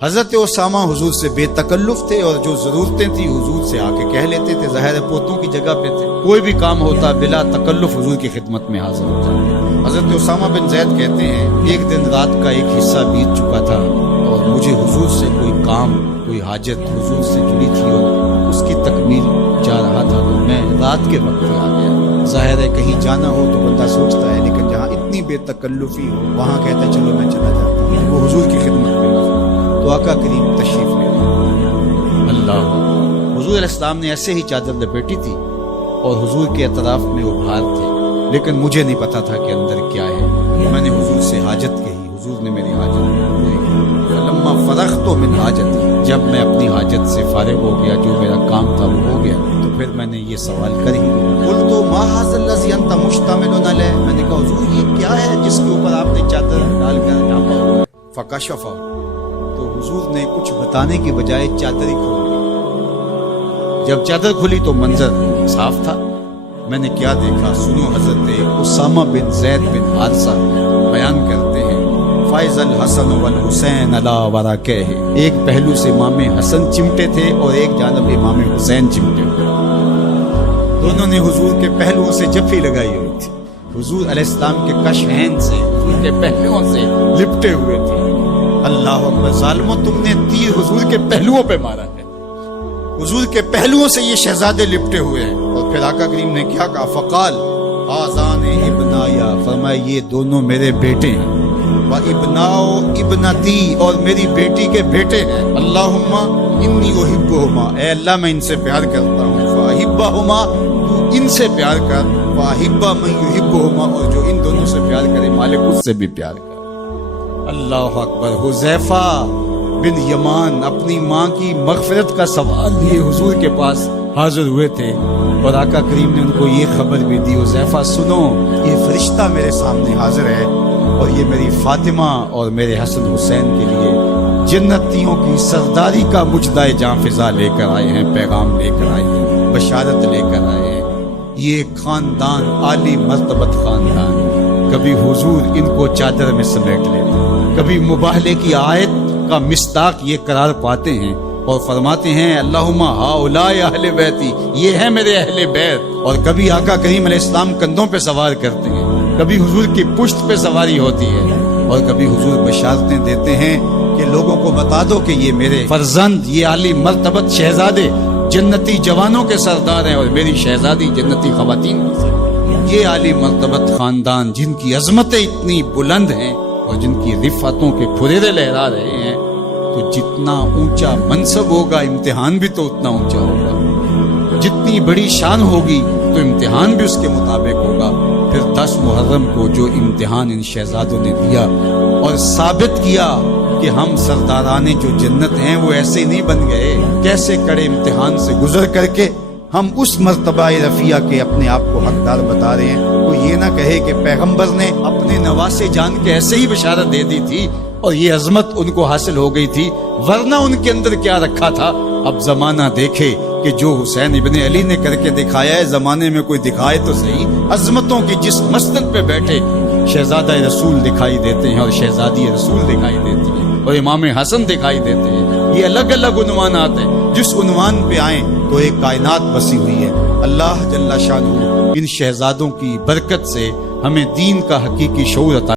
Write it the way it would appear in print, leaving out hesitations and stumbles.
حضرت اسامہ حضور سے بے تکلف تھے اور جو ضرورتیں تھی حضور سے آ کے کہہ لیتے تھے، ظاہر پوتوں کی جگہ پہ تھے، کوئی بھی کام ہوتا بلا تکلف حضور کی خدمت میں حاضر ہو جاتے۔ حضرت اسامہ بن زید کہتے ہیں ایک دن رات کا ایک حصہ بیت چکا تھا اور مجھے حضور سے کوئی کام، کوئی حاجت حضور سے جڑی تھی اور اس کی تکمیل چاہ رہا تھا، تو میں رات کے وقت ہی آ گیا۔ ظاہر ہے کہیں جانا ہو تو بندہ سوچتا ہے، لیکن جہاں اتنی بے تکلفی ہو وہاں کہتا ہے چلو میں چلا جاتا ہوں، وہ حضور کی خدمت میں حضور تو آقا کریم تشریف لے گئے۔ اللہ حضور علیہ السلام نے ایسے ہی چادر لپیٹی تھی اور حضور کے اطراف میں وہ بھار تھے، لیکن مجھے نہیں پتا تھا کہ اندر کیا ہے۔ میں نے حضور سے حاجت کہی، حضور نے میری حاجت پوری کی۔ فلما فرغت من حاجتی، جب میں اپنی حاجت سے فارغ ہو گیا، جو میرا کام تھا وہ ہو گیا، تو پھر میں نے یہ سوال کر ہی لیا، قلت ما ھذا الذی انت مشتمل علیہ، میں نے کہا حضور یہ کیا ہے جس کے اوپر آپ نے چادر ڈال کر ڈھانپا ہوا ہے؟ فکشف، تو حضور نے کچھ بتانے کی بجائے چادر ہی کھول دی۔ جب چادر کھلی تو منظر صاف تھا۔ میں نے کیا دیکھا سنو، حضرت اسامہ بن زید بن حارثہ بیان کرتے ہیں، فائز الحسن والحسین علی ورقہ، ایک پہلو سے امام حسن چمٹے تھے اور ایک جانب امام حسین چمٹے ہوئے، دونوں نے حضور کے پہلوؤں سے جفی لگائی ہوئی تھی، حضور علیہ السلام کے کشہین سے، حضور کے پہلوؤں سے لپٹے ہوئے تھے۔ اللہ اکبر، ظالموں تم نے تیر حضور کے پہلوؤں پہ مارا ہے، حضور کے پہلوؤں سے یہ شہزادے لپٹے ہوئے ہیں۔ اور پھر آقا کریم نے کیا کہا، فقال آذان ابنایا، فرمایا یہ دونوں میرے بیٹے ہیں، و ابناؤ ابنتی، اور میری بیٹی کے بیٹے ہیں، اللہم انی احبہما، اے اللہ میں ان سے پیار کرتا ہوں، فاحبہما، تو ان سے پیار کر، فاحبہ من یحبہما، اور جو ان دونوں سے پیار کرے مالک اس سے بھی پیار کر۔ اللہ اکبر، حذیفہ بن یمان اپنی ماں کی مغفرت کا سوال لیے حضور کے پاس حاضر ہوئے تھے، اور آقا کریم نے ان کو یہ خبر بھی دی، حذیفہ سنو، یہ فرشتہ میرے سامنے حاضر ہے اور یہ میری فاطمہ اور میرے حسن حسین کے لیے جنتیوں کی سرداری کا مجدہ جاں فضا لے کر آئے ہیں، پیغام لے کر آئے ہیں، بشارت لے کر آئے ہیں۔ یہ خاندان عالی مرتبت خاندان، کبھی حضور ان کو چادر میں سمیٹ لیتے، کبھی مباہلے کی آیت کا مصداق یہ قرار پاتے ہیں اور فرماتے ہیں اللہم ہؤلاء اہل بیتی، یہ ہے میرے اہل بیت، اور کبھی آقا کریم علیہ السلام کندھوں پہ سوار کرتے ہیں، کبھی حضور کی پشت پہ سواری ہوتی ہے، اور کبھی حضور بشارتیں دیتے ہیں کہ لوگوں کو بتا دو کہ یہ میرے فرزند، یہ عالی مرتبت شہزادے جنتی جوانوں کے سردار ہیں، اور میری شہزادی جنتی خواتین کی سردار۔ یہ عالی مرتبت خاندان جن کی عظمتیں اتنی بلند ہیں اور جن کی رفعتوں کے پھریرے لہرا رہے ہیں، تو جتنا اونچا منصب ہوگا امتحان بھی تو اتنا اونچا ہوگا، جتنی بڑی شان ہوگی تو امتحان بھی اس کے مطابق ہوگا۔ پھر 10 محرم کو جو امتحان ان شہزادوں نے دیا اور ثابت کیا کہ ہم سرداران جو جنت ہیں وہ ایسے نہیں بن گئے، کیسے کڑے امتحان سے گزر کر کے ہم اس مرتبہ رفیع کے اپنے آپ کو حقدار بتا رہے ہیں۔ کوئی یہ نہ کہے کہ پیغمبر نے اپنے نواسے جان کے ایسے ہی بشارت دے دی تھی اور یہ عظمت ان کو حاصل ہو گئی تھی، ورنہ ان کے اندر کیا رکھا تھا۔ اب زمانہ دیکھے کہ جو حسین ابن علی نے کر کے دکھایا ہے، زمانے میں کوئی دکھائے تو صحیح۔ عظمتوں کی جس مسند پہ بیٹھے شہزادہ رسول دکھائی دیتے ہیں اور شہزادی رسول دکھائی دیتی ہیں اور امام حسن دکھائی دیتے ہیں، یہ الگ الگ عنوانات ہیں، جس عنوان پہ آئیں تو ایک کائنات بسی ہوئی ہے۔ اللہ جل شانہ ان شہزادوں کی برکت سے ہمیں دین کا حقیقی شعور عطا